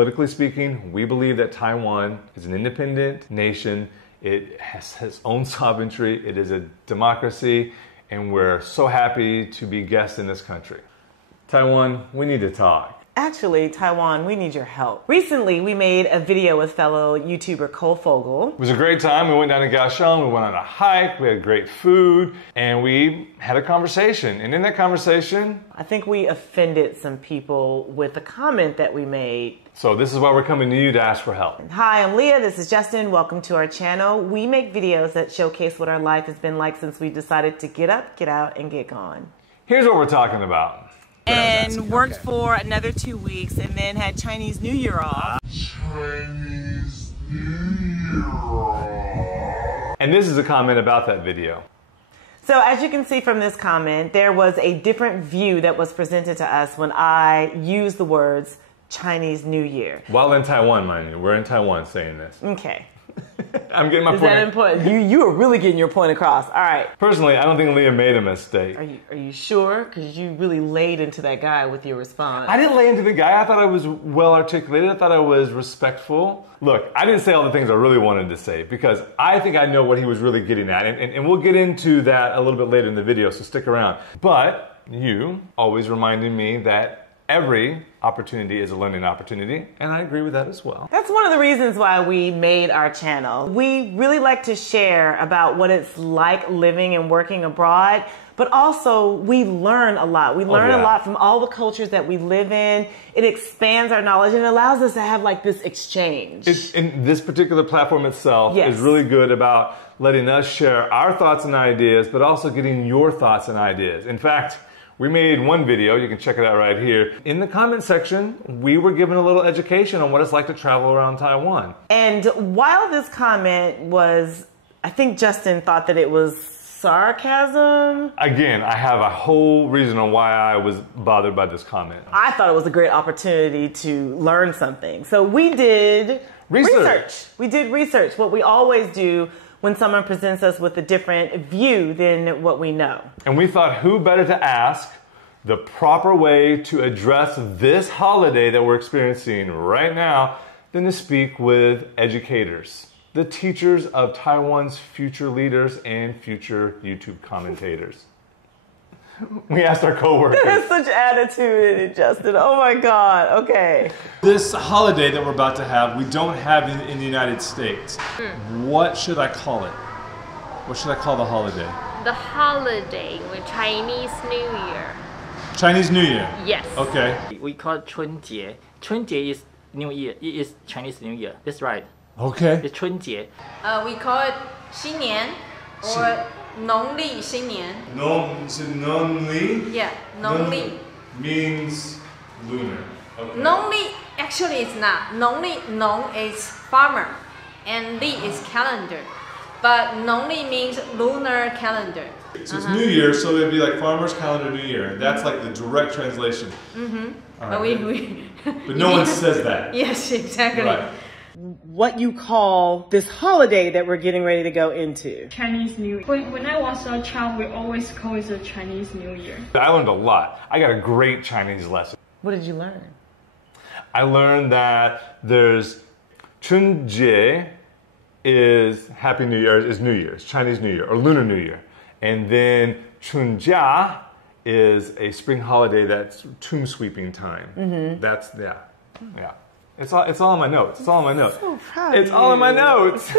Politically speaking, we believe that Taiwan is an independent nation. It has its own sovereignty. It is a democracy, and we're so happy to be guests in this country. Taiwan, we need to talk. Actually, Taiwan, we need your help. Recently, we made a video with fellow YouTuber Cole Fogel. It was a great time. We went down to Kaohsiung, we went on a hike, we had great food, and we had a conversation. And in that conversation, I think we offended some people with a comment that we made. So this is why we're coming to you to ask for help. Hi, I'm Leah. This is Justin. Welcome to our channel. We make videos that showcase what our life has been like since we decided to get up, get out, and get gone. Here's what we're talking about. And worked for another 2 weeks and then had Chinese New Year off. Chinese New Year off. And this is a comment about that video. So as you can see from this comment, there was a different view that was presented to us when I used the words Chinese New Year. While in Taiwan, mind you. We're in Taiwan saying this. Okay. I'm getting my point. Is that important? You are really getting your point across. All right. Personally, I don't think Leah made a mistake. Are you sure? Because you really laid into that guy with your response. I didn't lay into the guy. I thought I was well articulated. I thought I was respectful. Look, I didn't say all the things I really wanted to say because I think I know what he was really getting at. And we'll get into that a little bit later in the video, so stick around. But you always reminded me that every opportunity is a learning opportunity, and I agree with that as well. That's one of the reasons why we made our channel. We really like to share about what it's like living and working abroad, but also we learn a lot. We learn a lot from all the cultures that we live in. It expands our knowledge and allows us to have like this exchange. And this particular platform itself is really good about letting us share our thoughts and ideas, but also getting your thoughts and ideas. In fact, we made one video, you can check it out right here. In the comment section, we were given a little education on what it's like to travel around Taiwan. And while this comment was, I think Justin thought that it was sarcasm. Again, I have a whole reason on why I was bothered by this comment. I thought it was a great opportunity to learn something. So we did research. We did research, what we always do when someone presents us with a different view than what we know. And we thought, who better to ask the proper way to address this holiday that we're experiencing right now than to speak with educators, the teachers of Taiwan's future leaders and future YouTube commentators. We asked our coworkers. There's such attitude in it, Justin. Oh my God. Okay. This holiday that we're about to have, we don't have in the United States. What should I call it? What should I call the holiday? The holiday with Chinese New Year. Chinese New Year? Yes. Okay. We call it 春节. 春节 is New Year. It is Chinese New Year. That's right. Okay. It's 春节. We call it 新年 or 农历新年. Nonli? Yeah, 农历 means lunar. Okay. 农历 actually it's not. 农历 nong is farmer and li is calendar. But 农历 means lunar calendar. So it's New Year, so it'd be like Farmer's Calendar New Year. That's like the direct translation. But but no one says that. Yes, exactly. Right. What you call this holiday that we're getting ready to go into. Chinese New Year. When I was a child, we always call it the Chinese New Year. I learned a lot. I got a great Chinese lesson. What did you learn? I learned that there's 春节 is Happy New Year, is New Year's, Chinese New Year, or Lunar New Year. And then 春假 is a spring holiday that's tomb sweeping time. That's, yeah. It's all in my notes. It's all in my notes. So proud it's of all in my you. notes.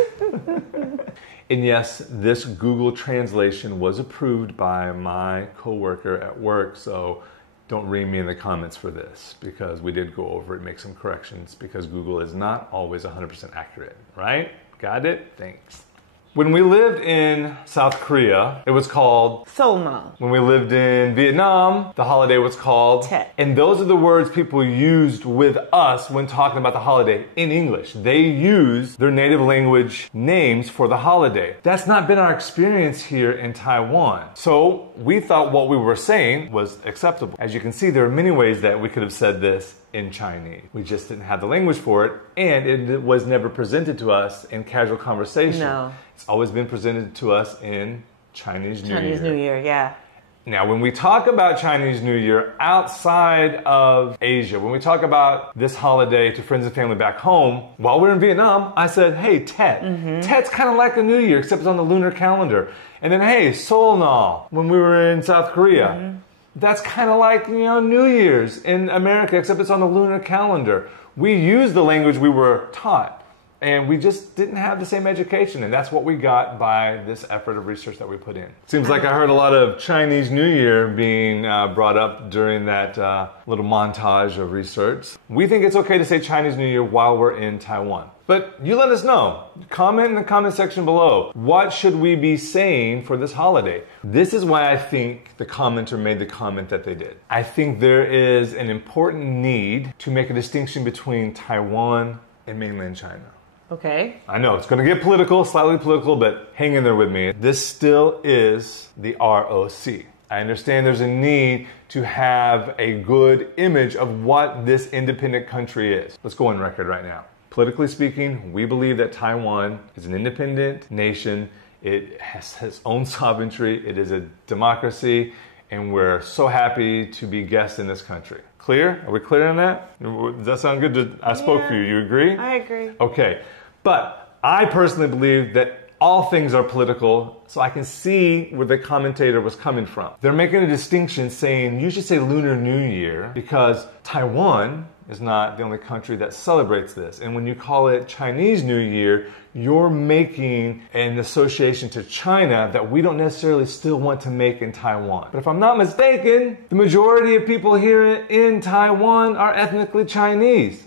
And yes, this Google translation was approved by my coworker at work, so don't ream me in the comments for this because we did go over it, make some corrections because Google is not always 100% accurate, right? Got it? Thanks. When we lived in South Korea, it was called Soma. When we lived in Vietnam, the holiday was called Tet. And those are the words people used with us when talking about the holiday in English. They use their native language names for the holiday. That's not been our experience here in Taiwan. So we thought what we were saying was acceptable. As you can see, there are many ways that we could have said this in Chinese. We just didn't have the language for it, and it was never presented to us in casual conversation. No. It's always been presented to us in Chinese New Year. Chinese New Year, yeah. Now, when we talk about Chinese New Year outside of Asia, when we talk about this holiday to friends and family back home, while we're in Vietnam, I said, hey, Tet. Tet's kind of like a New Year, except it's on the lunar calendar. And then, hey, Seollal, when we were in South Korea. That's kind of like, New Year's in America, except it's on the lunar calendar. We use the language we were taught. And we just didn't have the same education, and that's what we got by this effort of research that we put in. Seems like I heard a lot of Chinese New Year being brought up during that little montage of research. We think it's okay to say Chinese New Year while we're in Taiwan. But you let us know. Comment in the comment section below. What should we be saying for this holiday? This is why I think the commenter made the comment that they did. I think there is an important need to make a distinction between Taiwan and mainland China. Okay. I know, it's going to get political, slightly political, but hang in there with me. This still is the ROC. I understand there's a need to have a good image of what this independent country is. Let's go on record right now. Politically speaking, we believe that Taiwan is an independent nation. It has its own sovereignty. It is a democracy, and we're so happy to be guests in this country. Clear? Are we clear on that? Does that sound good? I spoke for you. You agree? I agree. Okay. But I personally believe that all things are political, so I can see where the commentator was coming from. They're making a distinction saying you should say Lunar New Year because Taiwan is not the only country that celebrates this. And when you call it Chinese New Year, you're making an association to China that we don't necessarily still want to make in Taiwan. But if I'm not mistaken, the majority of people here in Taiwan are ethnically Chinese.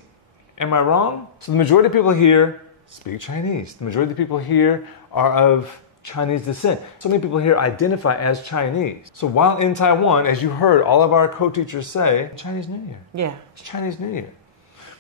Am I wrong? So the majority of people here speak Chinese. The majority of the people here are of Chinese descent. So many people here identify as Chinese. So while in Taiwan, as you heard all of our co-teachers say, Chinese New Year. Yeah. It's Chinese New Year.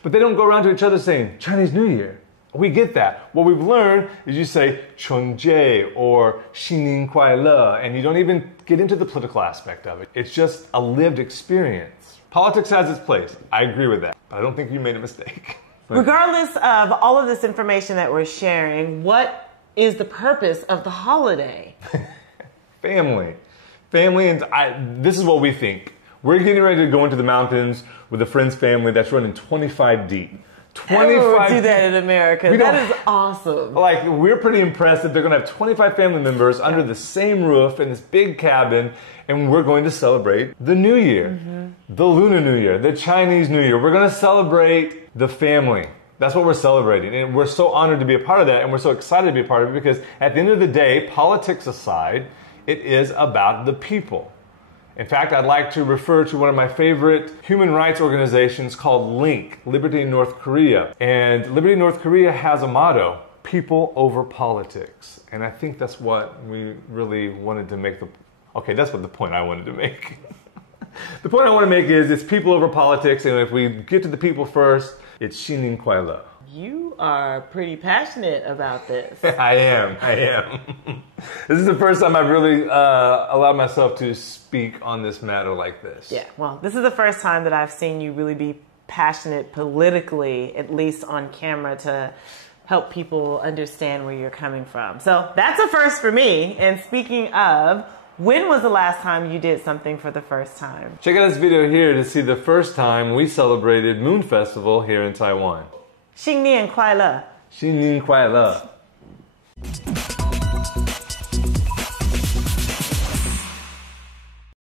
But they don't go around to each other saying, Chinese New Year. We get that. What we've learned is you say Chungjie or Xinin Kuai Le, and you don't even get into the political aspect of it. It's just a lived experience. Politics has its place. I agree with that. But I don't think you made a mistake. Regardless of all of this information that we're sharing, what is the purpose of the holiday? Family. Family, and this is what we think. We're getting ready to go into the mountains with a friend's family that's running 25 deep. 25 do that in America. That is awesome. Like, we're pretty impressed that they're going to have 25 family members under the same roof in this big cabin, and we're going to celebrate the New Year, the Lunar New Year, the Chinese New Year. We're going to celebrate the family. That's what we're celebrating, and we're so honored to be a part of that, and we're so excited to be a part of it because at the end of the day, politics aside, it is about the people. In fact, I'd like to refer to one of my favorite human rights organizations called LINK, Liberty in North Korea. And Liberty in North Korea has a motto, people over politics. And I think that's what we really wanted to make that's what the point I wanted to make. The point I want to make is it's people over politics, and if we get to the people first, it's Xinin Kuai Le. You are pretty passionate about this. I am. This is the first time I've really allowed myself to speak on this matter like this. Yeah, well, this is the first time that I've seen you really be passionate politically, at least on camera, to help people understand where you're coming from. So that's a first for me. And speaking of, when was the last time you did something for the first time? Check out this video here to see the first time we celebrated Moon Festival here in Taiwan. 新年快乐. 新年快乐.